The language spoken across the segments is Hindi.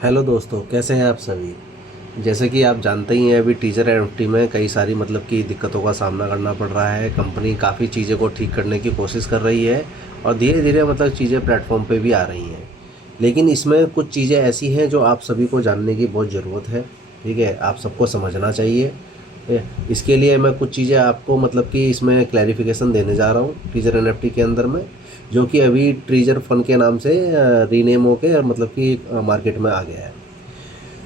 हेलो दोस्तों, कैसे हैं आप सभी। जैसे कि आप जानते ही हैं, अभी टीचर एनएफटी में कई सारी मतलब कि दिक्कतों का सामना करना पड़ रहा है। कंपनी काफ़ी चीज़ों को ठीक करने की कोशिश कर रही है और धीरे धीरे मतलब चीज़ें प्लेटफॉर्म पे भी आ रही हैं। लेकिन इसमें कुछ चीज़ें ऐसी हैं जो आप सभी को जानने की बहुत ज़रूरत है। ठीक है, आप सबको समझना चाहिए। इसके लिए मैं कुछ चीज़ें आपको मतलब कि इसमें क्लैरिफिकेशन देने जा रहा हूँ टीचर एनएफटी के अंदर में, जो कि अभी ट्रीजर फंड के नाम से रीनेम होके मतलब कि मार्केट में आ गया है।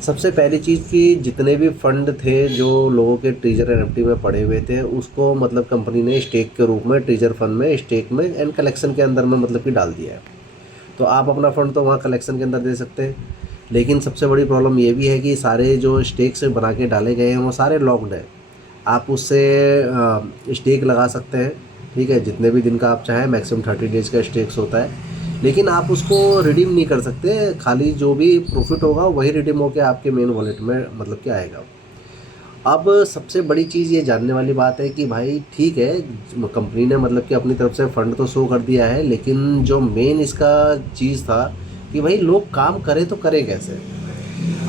सबसे पहली चीज़ कि जितने भी फंड थे जो लोगों के ट्रीजर एनएफटी में पड़े हुए थे, उसको मतलब कंपनी ने स्टेक के रूप में ट्रीजर फंड में, स्टेक में एंड कलेक्शन के अंदर में मतलब कि डाल दिया है। तो आप अपना फंड तो वहाँ कलेक्शन के अंदर दे सकते हैं। लेकिन सबसे बड़ी प्रॉब्लम ये भी है कि सारे जो स्टेक से बना के डाले गए हैं वो सारे लॉक्ड हैं। आप उससे स्टेक लगा सकते हैं। ठीक है, जितने भी दिन का आप चाहें, मैक्सिमम 30 डेज़ का स्टेक्स होता है। लेकिन आप उसको रिडीम नहीं कर सकते। खाली जो भी प्रॉफिट होगा वही रिडीम होकर आपके मेन वॉलेट में मतलब कि आएगा। अब सबसे बड़ी चीज़ ये जानने वाली बात है कि भाई ठीक है, कंपनी ने मतलब कि अपनी तरफ से फ़ंड तो शो कर दिया है, लेकिन जो मेन इसका चीज़ था कि भाई लोग काम करें तो करें कैसे।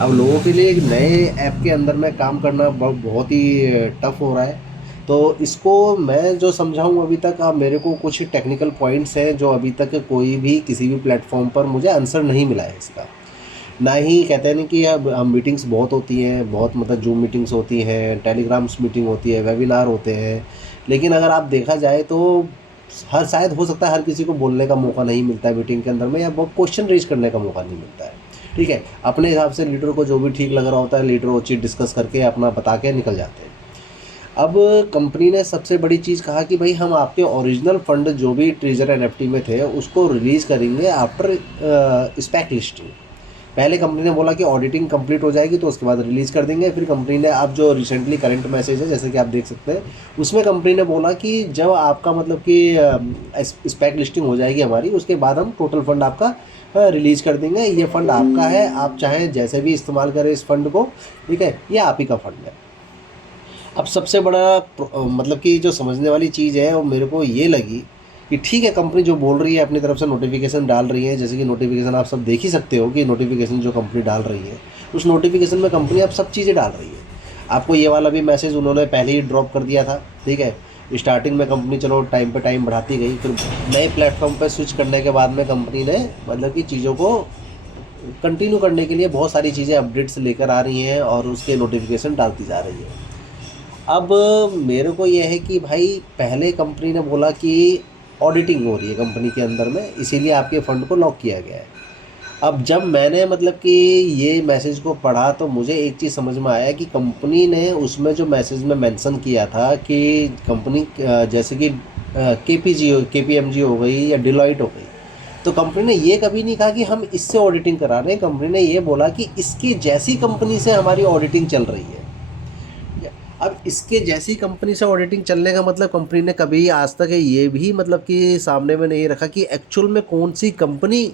अब लोगों के लिए एक नए ऐप के अंदर में काम करना बहुत ही टफ हो रहा है। तो इसको मैं जो समझाऊँ अभी तक, अब मेरे को कुछ टेक्निकल पॉइंट्स हैं जो अभी तक कोई भी किसी भी प्लेटफॉर्म पर मुझे आंसर नहीं मिला है इसका। ना ही कहते हैं ना कि अब हम मीटिंग्स बहुत होती हैं, बहुत मतलब जूम मीटिंग्स होती हैं, टेलीग्राम्स मीटिंग होती है, वेबिनार होते हैं। लेकिन अगर आप देखा जाए तो हर शायद हो सकता है हर किसी को बोलने का मौका नहीं मिलता है मीटिंग के अंदर में, या वो क्वेश्चन रेज करने का मौका नहीं मिलता है। ठीक है, अपने हिसाब से लीडर को जो भी ठीक लग रहा होता है, लीडर वो चीज़ डिस्कस करके अपना बता के निकल जाते हैं। अब कंपनी ने सबसे बड़ी चीज़ कहा कि भाई हम आपके ओरिजिनल फंड जो भी ट्रेजर एनएफटी में थे उसको रिलीज़ करेंगे आफ्टर स्पेक लिस्टिंग। पहले कंपनी ने बोला कि ऑडिटिंग कंप्लीट हो जाएगी तो उसके बाद रिलीज़ कर देंगे। फिर कंपनी ने, अब जो रिसेंटली करंट मैसेज है जैसे कि आप देख सकते हैं, उसमें कंपनी ने बोला कि जब आपका मतलब कि स्पेक लिस्टिंग हो जाएगी हमारी, उसके बाद हम टोटल फंड आपका रिलीज़ कर देंगे। ये फ़ंड आपका है, आप चाहें जैसे भी इस्तेमाल करें इस फंड को। ठीक है, ये आप ही का फंड है। अब सबसे बड़ा मतलब कि जो समझने वाली चीज़ है वो मेरे को ये लगी कि ठीक है, कंपनी जो बोल रही है अपनी तरफ से नोटिफिकेशन डाल रही है, जैसे कि नोटिफिकेशन आप सब देख ही सकते हो कि नोटिफिकेशन जो कंपनी डाल रही है, उस नोटिफिकेशन में कंपनी अब सब चीज़ें डाल रही है। आपको ये वाला भी मैसेज उन्होंने पहले ही ड्रॉप कर दिया था। ठीक है, स्टार्टिंग में कंपनी चलो टाइम पे टाइम बढ़ाती गई, फिर नए प्लेटफॉर्म पर स्विच करने के बाद में कंपनी ने मतलब कि चीज़ों को कंटिन्यू करने के लिए बहुत सारी चीज़ें अपडेट्स लेकर आ रही हैं और उसके नोटिफिकेशन डालती जा रही है। अब मेरे को ये है कि भाई पहले कंपनी ने बोला कि ऑडिटिंग हो रही है कंपनी के अंदर में, इसीलिए आपके फ़ंड को लॉक किया गया है। अब जब मैंने मतलब कि ये मैसेज को पढ़ा तो मुझे एक चीज़ समझ में आया कि कंपनी ने उसमें जो मैसेज में मेंशन किया था कि कंपनी जैसे कि केपीजी हो, केपीएमजी हो गई या डिलॉयट हो गई, तो कंपनी ने ये कभी नहीं कहा कि हम इससे ऑडिटिंग करा रहे हैं। कंपनी ने ये बोला कि इसकी जैसी कंपनी से हमारी ऑडिटिंग चल रही है। अब इसके जैसी कंपनी से ऑडिटिंग चलने का मतलब कंपनी ने कभी आज तक ये भी मतलब कि सामने में नहीं रखा कि एक्चुअल में कौन सी कंपनी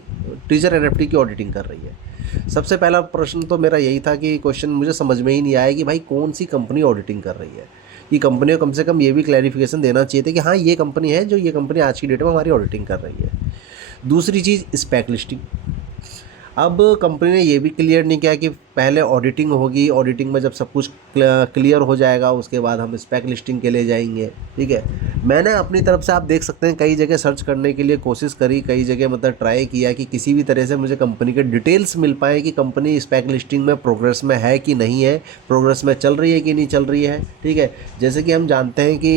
टीजर एनएफटी की ऑडिटिंग कर रही है। सबसे पहला प्रश्न तो मेरा यही था कि क्वेश्चन मुझे समझ में ही नहीं आया कि भाई कौन सी कंपनी ऑडिटिंग कर रही है। कि कंपनी को कम से कम ये भी क्लैरिफिकेशन देना चाहिए था कि हाँ, ये कंपनी है जो ये कंपनी आज की डेट में हमारी ऑडिटिंग कर रही है। दूसरी चीज़, स्पेक लिस्टिंग। अब कंपनी ने ये भी क्लियर नहीं किया कि पहले ऑडिटिंग होगी, ऑडिटिंग में जब सब कुछ क्लियर हो जाएगा उसके बाद हम स्पेक लिस्टिंग के लिए जाएंगे। ठीक है, मैंने अपनी तरफ से, आप देख सकते हैं, कई जगह सर्च करने के लिए कोशिश करी, कई जगह मतलब ट्राई किया कि किसी भी तरह से मुझे कंपनी के डिटेल्स मिल पाए कि कंपनी स्पेक लिस्टिंग में प्रोग्रेस में है कि नहीं है, प्रोग्रेस में चल रही है कि नहीं चल रही है। ठीक है, जैसे कि हम जानते हैं कि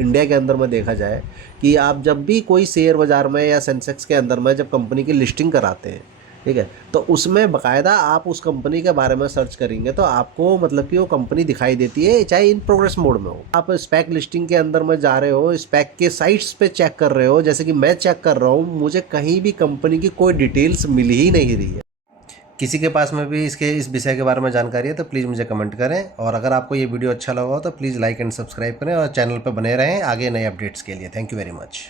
इंडिया के अंदर में देखा जाए कि आप जब भी कोई शेयर बाज़ार में या सेंसेक्स के अंदर में जब कंपनी की लिस्टिंग कराते हैं, ठीक है, तो उसमें बाकायदा आप उस कंपनी के बारे में सर्च करेंगे तो आपको मतलब कि वो कंपनी दिखाई देती है, चाहे इन प्रोग्रेस मोड में हो। आप स्पेक लिस्टिंग के अंदर में जा रहे हो, स्पेक के साइट्स पे चेक कर रहे हो, जैसे कि मैं चेक कर रहा हूँ, मुझे कहीं भी कंपनी की कोई डिटेल्स मिल ही नहीं रही है। किसी के पास में भी इसके इस विषय के बारे में जानकारी है तो प्लीज़ मुझे कमेंट करें, और अगर आपको ये वीडियो अच्छा लगा हो तो प्लीज़ लाइक एंड सब्सक्राइब करें और चैनल पर बने रहें आगे नए अपडेट्स के लिए। Thank you very much.